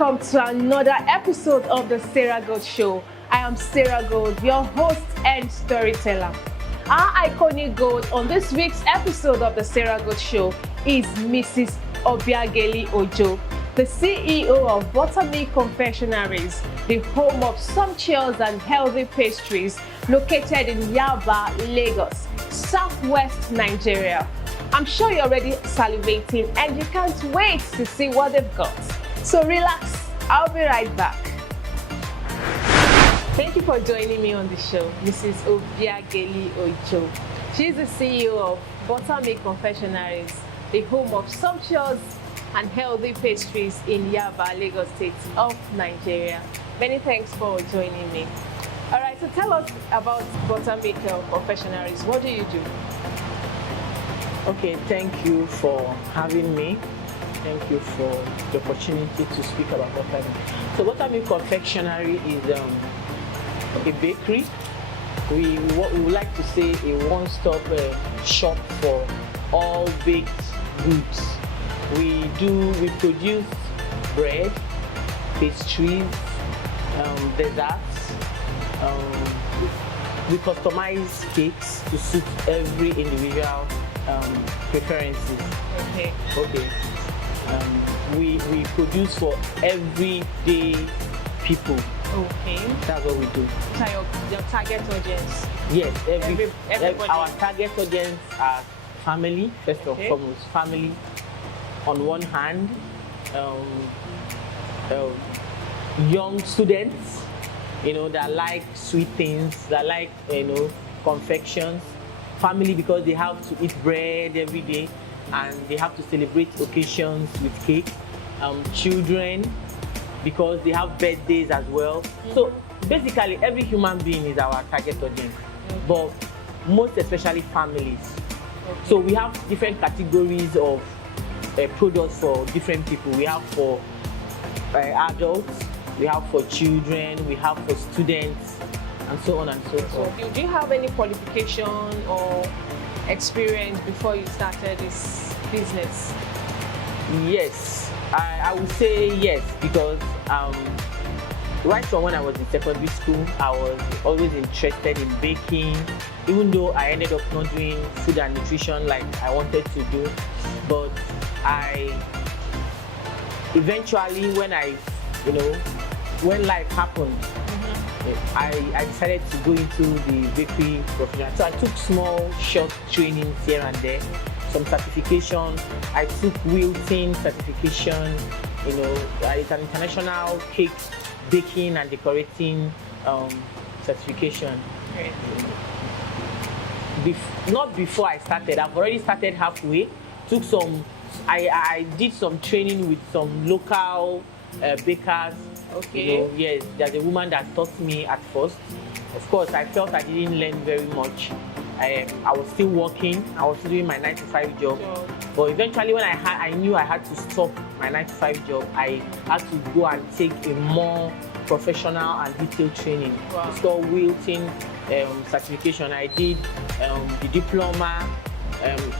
welcome to another episode of the SarahGold Show. I am Sarah Gold, your host and storyteller. Our iconic gold on this week's episode of the SarahGold Show is Mrs. Obiageli Ojo, the CEO of Buttermilk Confectionaries, the home of sumptuous and healthy pastries located in Yaba, Lagos, southwest Nigeria. I'm sure you're already salivating and you can't wait to see what they've got. So relax, I'll be right back. Thank you for joining me on the show, Mrs. Obiageli Ojo. She's the CEO of Buttermilk Confectionaries, the home of sumptuous and healthy pastries in Yaba, Lagos State of Nigeria. Many thanks for joining me. All right, so tell us about Buttermilk Confectionaries. What do you do? Okay, thank you for having me. Thank you for the opportunity to speak about Buttermilk. So Buttermilk Confectionery is a bakery. What we would like to say a one-stop shop for all baked goods. We produce bread, pastries, desserts. We customize cakes to suit every individual preferences. Okay. We produce for everyday people. Okay. That's what we do. So your target audience? Yes, everybody. Our target audience are family, first and foremost. Family on one hand, young students, that like sweet things, that like, confections. Family because they have to eat bread every day and they have to celebrate occasions with cake. Children because they have birthdays as well. So basically every human being is our target audience, but most especially families. So we have different categories of products for different people. We have for adults, we have for children, we have for students, and so on and so forth. So do you have any qualification or experience before you started this business? Yes, I would say yes, because right from when I was in secondary school, I was always interested in baking, even though I ended up not doing food and nutrition like I wanted to do. But eventually when when life happened, I decided to go into the bakery profession. So I took small, short trainings here and there, some certification. I took wilting certification. It's an international cake baking and decorating certification. Great. Not before I started. I've already started halfway. I did some training with some local bakers. Okay. Yes, there's a woman that taught me at first. Of course, I felt I didn't learn very much. I was still working. I was still doing my 9-to-5 job. Sure. But eventually, when I knew I had to stop my 9-to-5 job, I had to go and take a more professional and detailed training. Wow. It's called wilting certification. I did the diploma.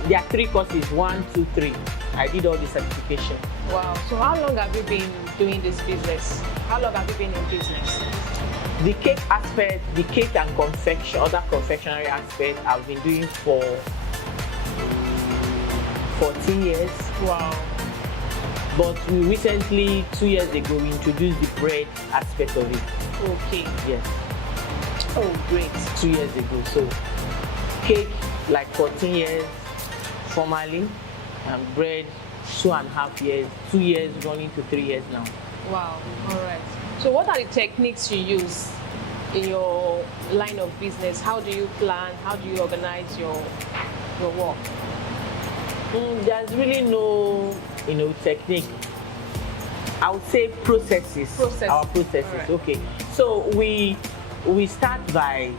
There are 3 courses, 1, 2, 3. I did all the certification. Wow. So how long have you been doing this business? How long have you been in business? The cake aspect, the cake and other confectionery aspect, I've been doing for 14 years. Wow. But we recently, 2 years ago, we introduced the bread aspect of it. Okay. Yes. Oh, great. 2 years ago. So cake, like 14 years formally, and bread 2.5 years, 2 years running to 3 years now. Wow. All right. So what are the techniques you use in your line of business? How do you plan? How do you organize your work? There's really no technique. I would say processes. Our processes. Right. Okay. So we start by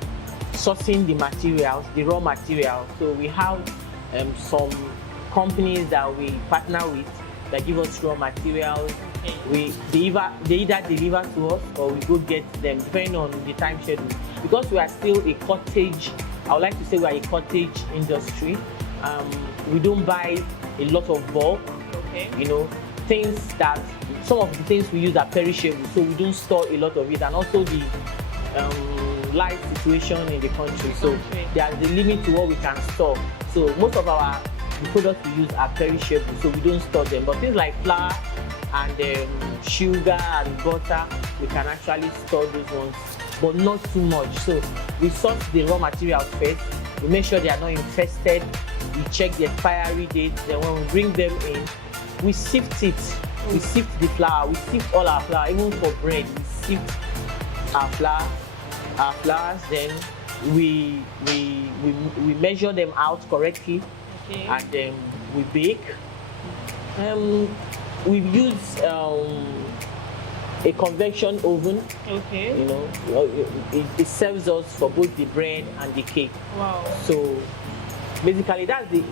sourcing the materials, the raw materials. So we have some companies that we partner with that give us raw materials. Okay. They either deliver to us or we go get them, depending on the time schedule. Because we are still a cottage, I would like to say we are a cottage industry. We don't buy a lot of bulk. Okay. Things that some of the things we use are perishable, so we don't store a lot of it, and also the life situation in the country. So there's a limit to what we can store. So most of the products we use are perishable, so we don't store them. But things like flour and sugar and butter, we can actually store those ones, but not too much. So we sort the raw materials first. We make sure they are not infested. We check the expiry date. Then when we bring them in, we sift it. We sift the flour. We sift all our flour, even for bread. We sift our flours. Then we measure them out correctly, and then we bake. We use a convection oven. You know, it serves us for both the bread and the cake. Wow. So basically, that's the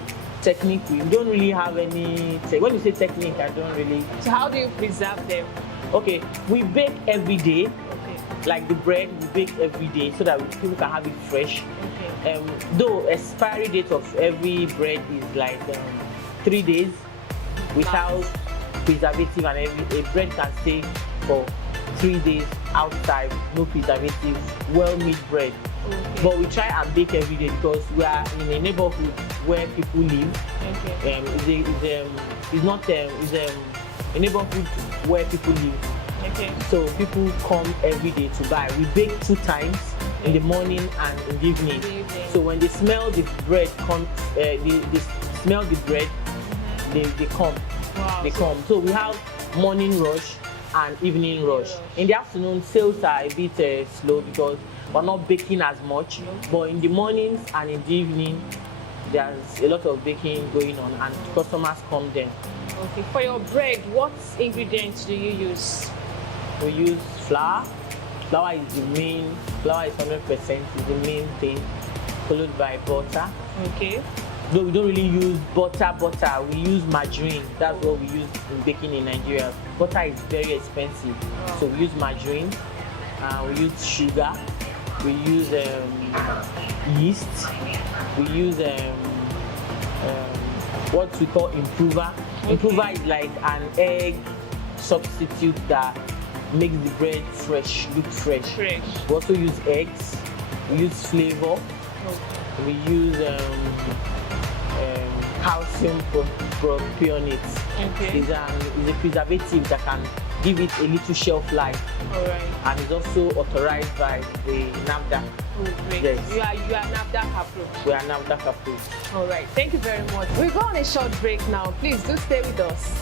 technique. We don't really have any. When you say technique, I don't really. So how do you preserve them? Okay, we bake every day. Like the bread, we bake every day so that people can have it fresh. Though expiry date of every bread is like 3 days without preservative, and a bread can stay for 3 days outside, no preservative, well-made bread. But we try and bake every day because we are in a neighborhood where people live. It's a neighborhood where people live. So people come every day to buy. We bake 2 times, in the morning and in the evening. So when they smell the bread, they smell the bread, they come. Wow. They come. So we have morning rush and evening rush. In the afternoon, sales are a bit slow because we're not baking as much. But in the mornings and in the evening, there's a lot of baking going on, and customers come then. Okay. For your bread, what ingredients do you use? We use flour. Flour is the main. Flour is 100% is the main thing, followed by butter. Okay. Though we don't really use butter. We use margarine. That's what we use in baking in Nigeria. Butter is very expensive, so we use margarine. We use sugar. We use yeast. We use what we call improver. Improver is like an egg substitute that makes the bread look fresh. We also use eggs. We use flavor. We use calcium propionate. It's a preservative that can give it a little shelf life. And it's also authorized by the NAFDAC. Yes. You are NAFDAC approved. We are NAFDAC approved. All right. Thank you very much. We go on a short break now. Please do stay with us.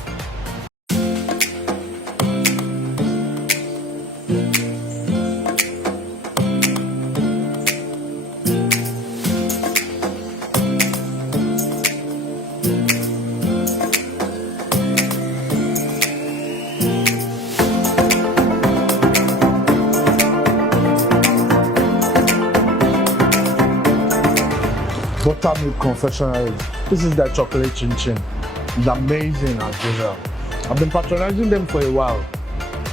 Buttermilk Confectionaries. This is their chocolate chin chin. It's amazing as usual. I've been patronizing them for a while,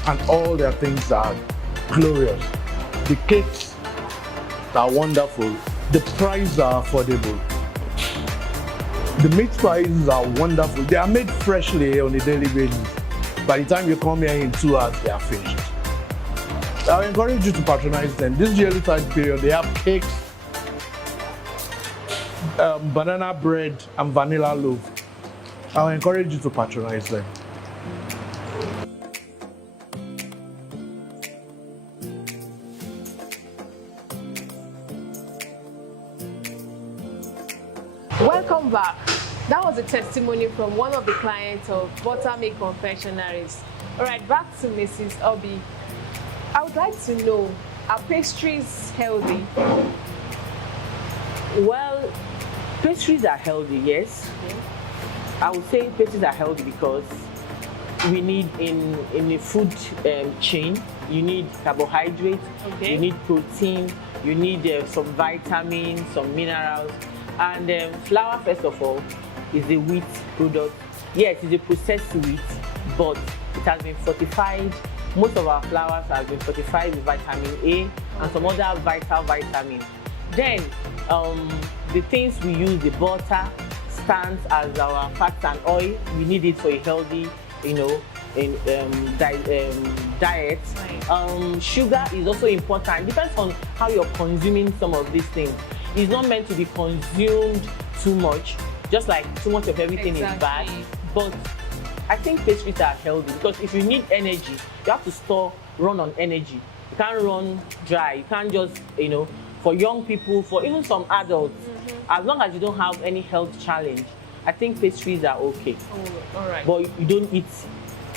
and all their things are glorious. The cakes are wonderful. The prices are affordable. The meat pies are wonderful. They are made freshly on a daily basis. By the time you come here in 2 hours, they are finished. I encourage you to patronize them. This yearly tide period, they have cakes, banana bread, and vanilla loaf. I encourage you to patronize them. Welcome back. That was a testimony from one of the clients of Buttermilk Confectionaries. All right, back to Mrs. Obi. I would like to know, are pastries healthy? Well, pastries are healthy, yes. I would say pastries are healthy because we need in the food chain, you need carbohydrates, you need protein, you need some vitamins, some minerals, and flour, first of all, is a wheat product. Yes, it's a processed wheat, but it has been fortified. Most of our flours have been fortified with vitamin A and some other vital vitamins. Then the things we use, the butter stands as our fat and oil. We need it for a healthy, in diet. Right. Sugar is also important. Depends on how you're consuming some of these things. It's not meant to be consumed too much. Just like too much of everything is bad. Exactly. But I think pastries are healthy because if you need energy, you have to run on energy. You can't run dry. You can't just, for young people, for even some adults, as long as you don't have any health challenge, I think pastries are okay. Oh, all right. But you don't eat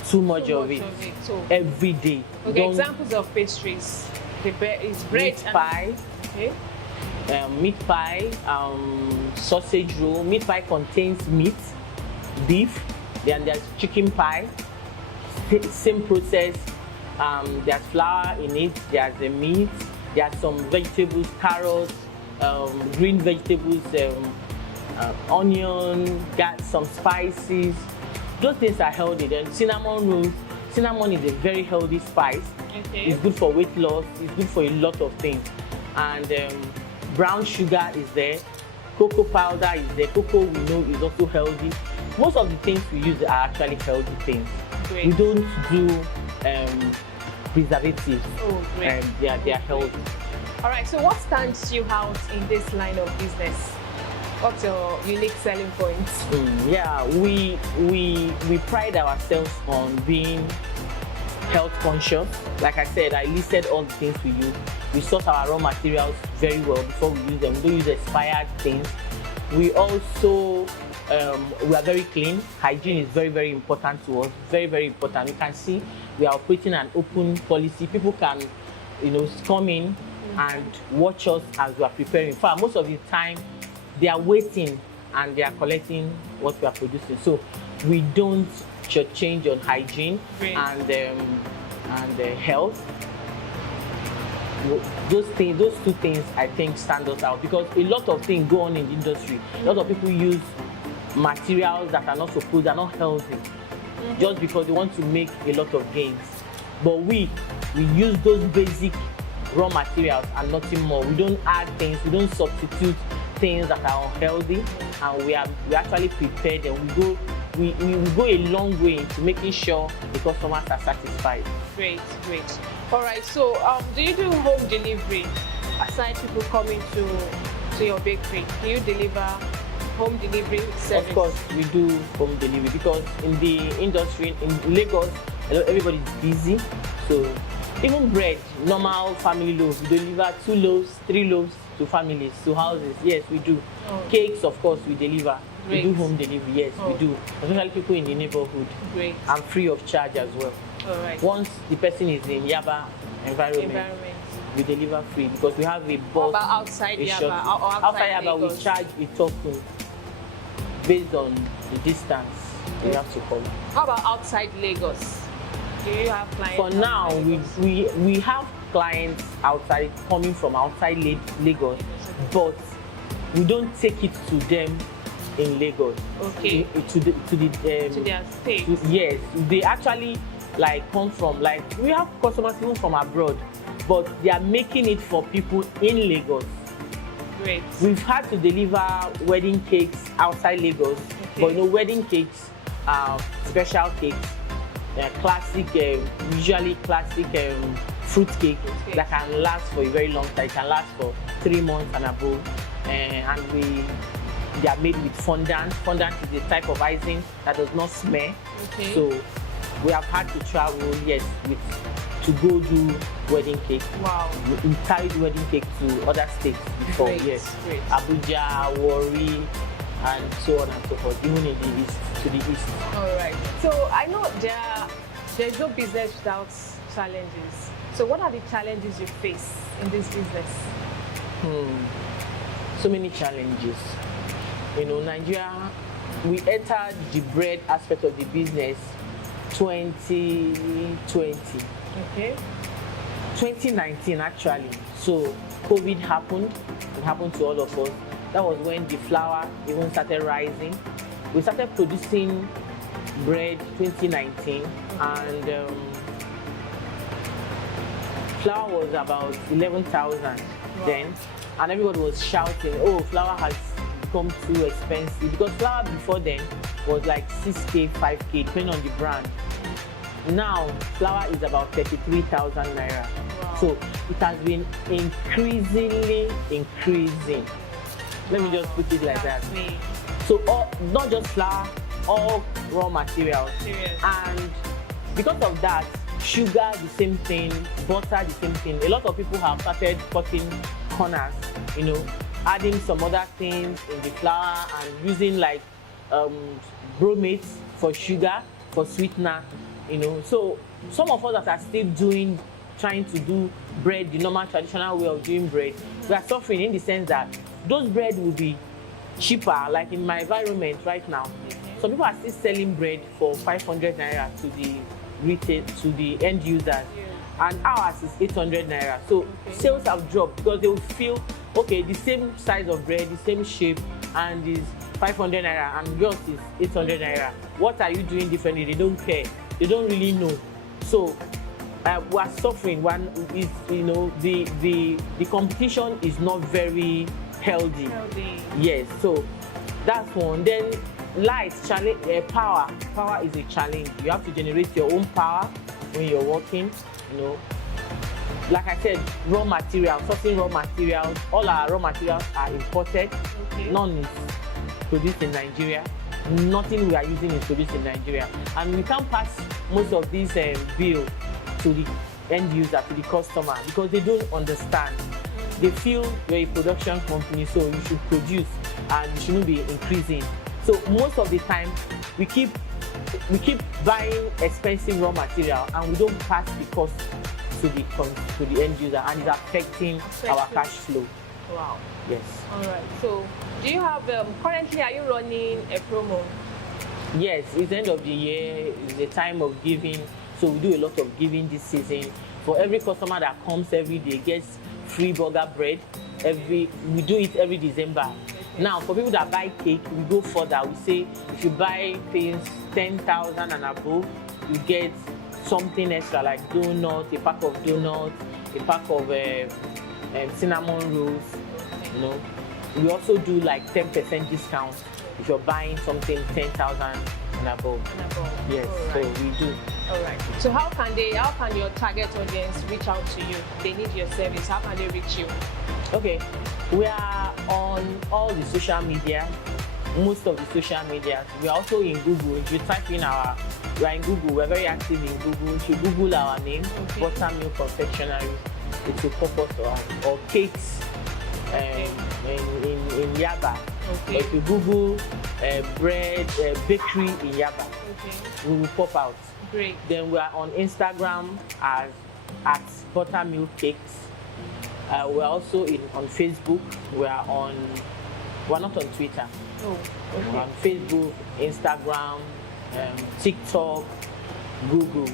too much of it So, every day. okay, examples of pastries. The is bread Meat pie. Okay. Meat pie, sausage roll. Meat pie contains meat, beef, then there's chicken pie. Same process. There's flour in it, there's the meat, there's some vegetables, carrots, green vegetables, onion, got some spices. Those things are healthy. Then cinnamon rolls. Cinnamon is a very healthy spice. Okay. It's good for weight loss. It's good for a lot of things. And brown sugar is there. Cocoa powder is there. Cocoa we know is also healthy. Most of the things we use are actually healthy things. Great. We don't do preservatives. Oh, great. They are healthy. All right. So, what stands you out in this line of business? What's your unique selling point? Yeah, we pride ourselves on being health conscious. Like I said, I listed all the things we use. We sort our raw materials very well before we use them. We don't use expired things. We also we are very clean. Hygiene is very, very important to us. Very, very important. You can see we are operating an open policy. People can, come in and watch us as we are preparing. In fact, most of the time, they are waiting and they are collecting what we are producing. So we don't change on hygiene and health. Those two things I think stand us out because a lot of things go on in the industry. A lot of people use materials that are not supposed, they're not healthy, just because they want to make a lot of gains. But we use those basic raw materials and nothing more. We don't add things, we don't substitute things that are unhealthy, and we actually prepared, and we go a long way into making sure the customers are satisfied. Great. All right. So, do you do home delivery? Aside people coming to your bakery, do you deliver home delivery service? Of course, we do home delivery because in the industry in Lagos, everybody is busy. So even bread, normal family loaves, we deliver 2 loaves, 3 loaves to families, to houses. Yes, we do. Oh. Cakes, of course, we deliver. Great. We do home delivery. Yes, Oh. we do. Especially people in the neighborhood. Great. And free of charge as well. All right. Once the person is in Yaba environment, we deliver free because we have a How bus. about outside a Yaba? shuttle. Or outside Yaba, we Lagos? charge a token based on the distance we have to cover. How about outside Lagos? Do you have clients? For now, outside Lagos? we have clients outside coming from outside Lagos, but we don't take it to them in Lagos. Okay. To their state. Yes, they actually come from we have customers even from abroad, but they are making it for people in Lagos. Great. We've had to deliver wedding cakes outside Lagos, but wedding cakes are special cakes, classic, usually classic fruit cake that can last for a very long time. It can last for 3 months and above, and they are made with fondant. Fondant is a type of icing that does not smear. Okay. So we have had to travel, to go do wedding cake. Wow. We carried wedding cake to other states before. Great, Yes. great. Abuja, Warri, and so on and so forth, even in the east, to the east. All right. So I know there's no business without challenges. So what are the challenges you face in this business? So many challenges. Nigeria, we entered the bread aspect of the business 2020. Okay. 2019 actually. So COVID happened. It happened to all of us. That was when the flour even started rising. We started producing bread 2019, and flour was about 11,000 then, and everybody was shouting, "Oh, flour has become too expensive," because flour before then was like 6K, 5K, depending on the brand. now flour is about 33,000 naira. Wow. So it has been increasingly increasing. Let me just put it like that. So not just flour, all raw materials. Serious. And because of that, sugar the same thing, butter the same thing. A lot of people have started cutting corners, you know, adding some other things in the flour and using like bromates for sugar, for sweetener, you know. So some of us that are still trying to do bread the normal traditional way of doing bread, we are suffering in the sense that those bread will be cheaper. Like in my environment right now, some people are still selling bread for 500 naira to the retail, to the end users, and ours is 800 naira. So sales have dropped because they will feel, okay, the same size of bread, the same shape, and is 500 naira, and yours is 800 naira. What are you doing differently? They don't care. They don't really know. So we are suffering. One is, you know, the competition is not very healthy. Yes. So that's one. Then light challenge, power is a challenge. You have to generate your own power when you're working, you know. Like I said, raw materials, sourcing raw materials, all our raw materials are imported. None is produced in Nigeria. Nothing we are using is produced in Nigeria, and we can't pass most of these bill to the end user, to the customer, because they don't understand. They feel you're a production company, so you should produce and you shouldn't be increasing. So most of the time, we keep buying expensive raw material and we don't pass the cost to the end user, and it's affecting our cash flow. Wow. Yes. All right. So, do you have currently? Are you running a promo? Yes. It's the end of the year. It's the time of giving. So we do a lot of giving this season. For every customer that comes every day, gets free burger bread. We do it every December. Now, for people that buy cake, we go further. We say if you buy things 10,000 and above, you get something extra like donuts, a pack of donuts, a pack of cinnamon rolls. You know, we also do like 10% discount if you're buying something 10,000 and above. Yes, right. So we do. All right. So how can your target audience reach out to you? They need your service. How can they reach you? Okay, we are on all the social media, most of the social media. We are also in Google. If you type in we are in Google. We're very active in Google. If you Google our name, Buttermilk Confectioneries, it will pop up, or cakes in Yaba. Okay. If you Google bread bakery in Yaba, we will pop out. Great. Then we are on Instagram at Buttermilk Cakes. We're also on Facebook. We're not on Twitter. Oh, okay. We're on Facebook, Instagram, TikTok, Google.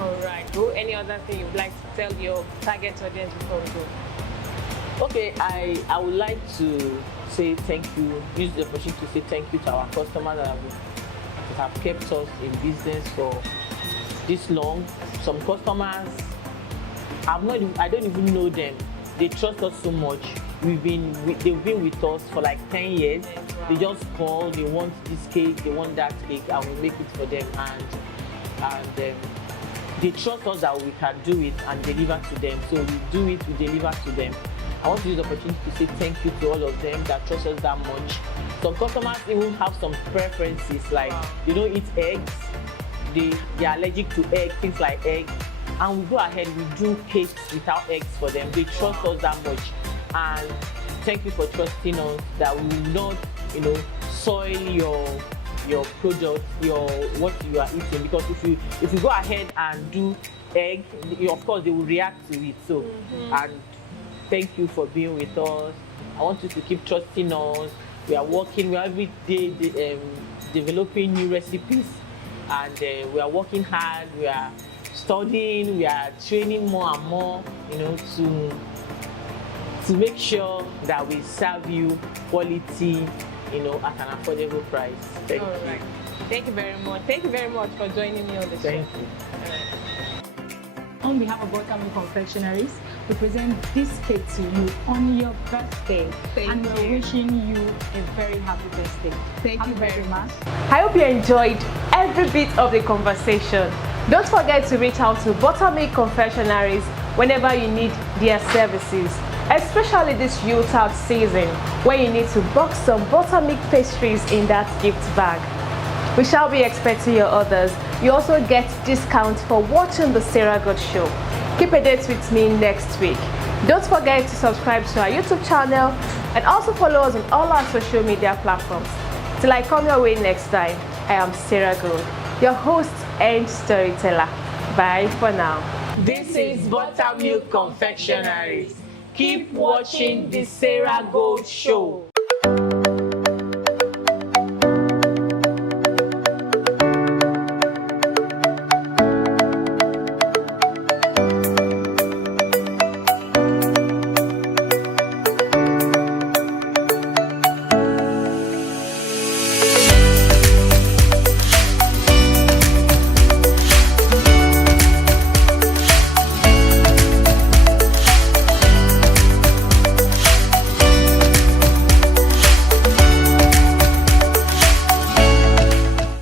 All right. Any other thing you'd like to tell your target audience before we go? Okay, I would like to say thank you. Use the opportunity to say thank you to our customers that have kept us in business for this long. Some customers, I don't even know them. They trust us so much. They've been with us for like 10 years. Wow. They just call, they want this cake, they want that cake, and we make it for them. And they trust us that we can do it and deliver to them. So we do it, we deliver to them. I want to use the opportunity to say thank you to all of them that trust us that much. Some customers even have some preferences, like they don't eat eggs, they are allergic to egg, things like egg. And we go ahead, we do cakes without eggs for them. They trust us that much. And thank you for trusting us that we will not, soil your product, what you are eating. Because if you go ahead and do egg, of course they will react to it. So, and thank you for being with us. I want you to keep trusting us. We are working, we are every day developing new recipes, and we are working hard. We are studying, we are training more and more, to make sure that we serve you quality, at an affordable price. Thank you. Right. Thank you very much. Thank you very much for joining me on the show. Thank you. On behalf of Buttermilk Confectionaries, we present this cake to you on your birthday. And we're wishing you a very happy birthday. Thank you very much. much. I hope you enjoyed every bit of the conversation. Don't forget to reach out to Buttermilk Confectionaries whenever you need their services, especially this Yuletide season when you need to box some buttermilk pastries in that gift bag. We shall be expecting your orders. You also get discounts for watching the SarahGold Show. Keep a date with me next week. Don't forget to subscribe to our YouTube channel and also follow us on all our social media platforms. Till I come your way next time, I am SarahGold, your host and storyteller. Bye for now. This is Buttermilk Confectionaries. Keep watching the SarahGold Show.